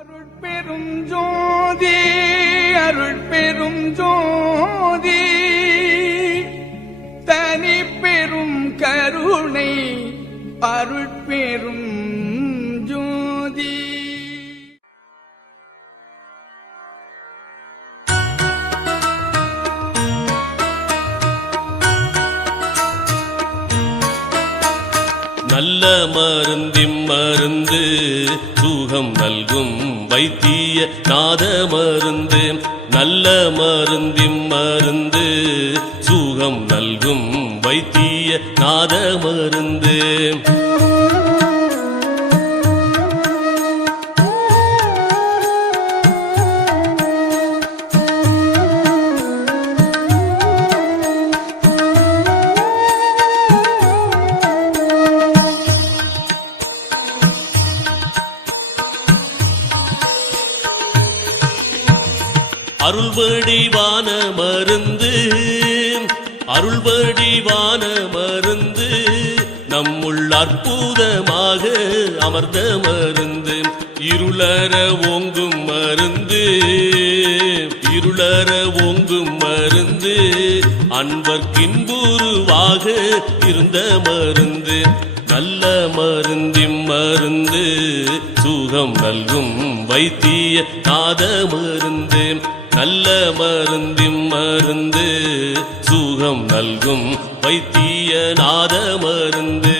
அருட்பெரும் ஜோதி அருட்பெரும் ஜோதி தனி பெரும் கருணை அருட்பெரும் ஜோதி. நல்ல மருந்திம் மருந்து சுகம் நல்கும் வைத்திய நாத மருந்து. நல்ல மருந்திம் மருந்து சுகம் நல்கும் வைத்திய நாத மருந்து. அருள்வடிவான மருந்து அருள்வடிவான மருந்து நம்முள் அற்புதமாக அமர்ந்த மருந்து. இருளற ஓங்கும் மருந்து இருளற ஓங்கும் மருந்து அன்பர்க்கின்புருவாக இருந்த மருந்து. நல்ல மருந்திம் மருந்து சுகம் நல்கும் வைத்திய நாத மருந்து. நல்ல மருந்திம் மருந்து சுகம் நல்கும் வைத்திய நாத மருந்து.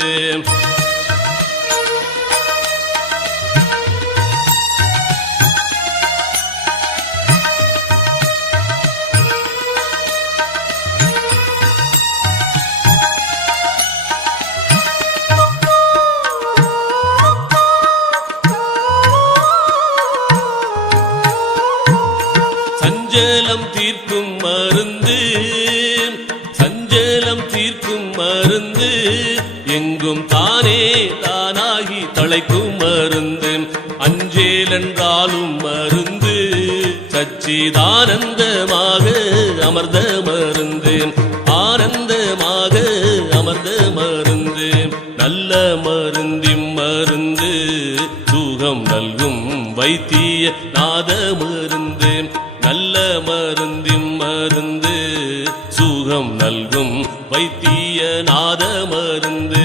சஞ்சலம் தீர்க்கும் மருந்து சஞ்சலம் தீர்க்கும் மருந்து எங்கும் தானே தானாகி தழைக்கும் மருந்து. அஞ்சேல் என்றாலும் மருந்து சச்சிதானந்தமாக அமர்ந்த மருந்து. ஆனந்தமாக அமர்ந்த மருந்து. நல்ல மருந்திம் மருந்து சுகம் நல்கும் வைத்திய நாத மருந்து. நல்ல மருந்திம் மருந்து சுகம் நல்கும் வைத்திய நாத மருந்து.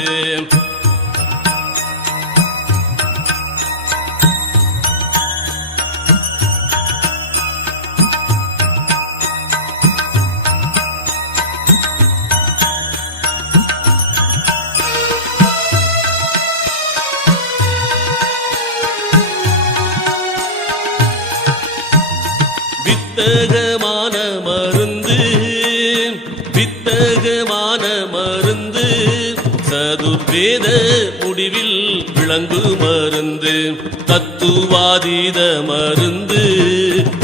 வித்தகமான மருந்து வித்தகமான மருந்து சதுர்வேத முடிவில் விளங்கு மருந்து. தத்துவாதீத மருந்து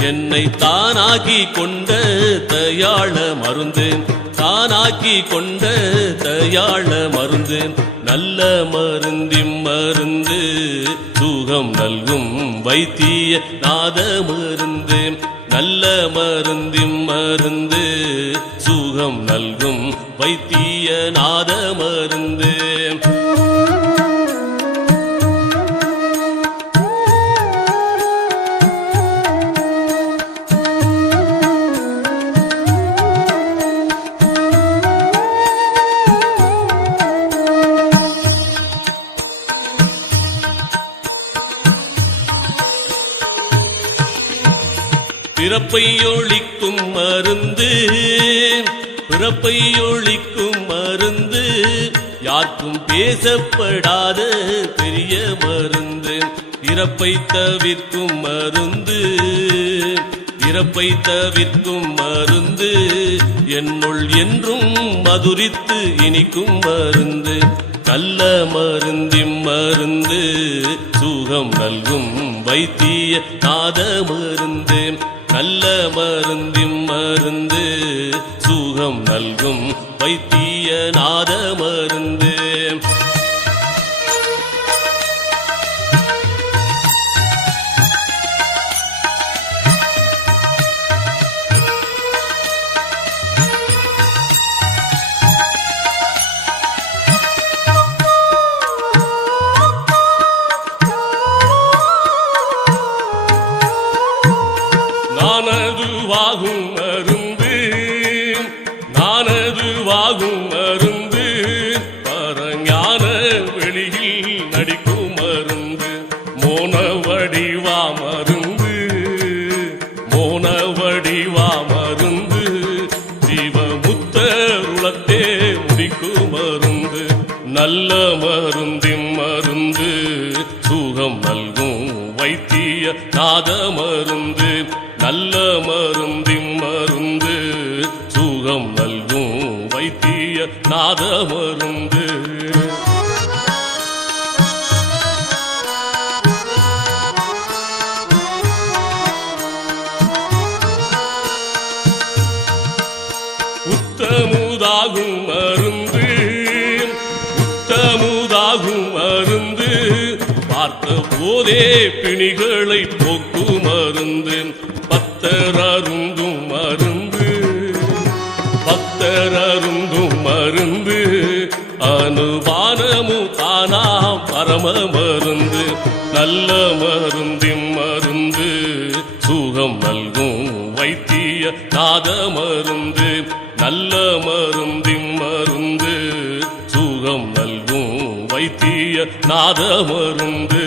என்னை தானாக்கி கொண்ட தயாள மருந்து. தானாக்கி கொண்ட தயாள மருந்து. நல்ல மருந்திம் மருந்து சுகம் நல்கும் வைத்திய நாத மருந்து. நல்ல மருந்திம் மருந்து சுகம் நல்கும் வைத்திய நாத மருந்து. பிறப்பை ஒழிக்கும் மருந்து பிறப்பை ஒழிக்கும் மருந்து யாருக்கும் பேசப்படாத பெரிய மருந்து. இறப்பை தவிர்க்கும் மருந்து இறப்பை தவிர்க்கும் மருந்து என்னுள் என்றும் மதுரித்து இனிக்கும் மருந்து. நல்ல மருந்திம் மருந்து சுகம் நல்கும் வைத்திய நாத மருந்து. நல்ல மருந்திம் மருந்து சுகம் நல்கும் வைத்திய நாத மருந்து. வாகும் மருந்து நானது வாகும் மருந்து பரஞான வெளியில் நடிக்கும் மருந்து மோன வடிவா மருந்து மோன வடிவா மருந்து ஜீவமுத்தருளத்தே முடிக்கும் மருந்து நல்ல மருந்தின் மருந்து சுகம் நல்கும் வைத்திய நாத மருந்து நல்ல மருந்தின் மருந்து சுகம் நல்கும் வைத்திய நாத மருந்து உத்தமுதாகும் மருந்து உத்தமுதாகும் மருந்து பார்த்த போதே பிணிகளை போக்கும் மருந்து பக்தர் அருந்தும் மருந்து பக்தர் அருந்தும் மருந்து அனுபானமு தானாம் பரம மருந்து நல்ல மருந்தின் மருந்து சுகம் நல்கும் வைத்திய நாத மருந்து நல்ல மருந்தின் மருந்து சுகம் நல்கும் வைத்திய நாத மருந்து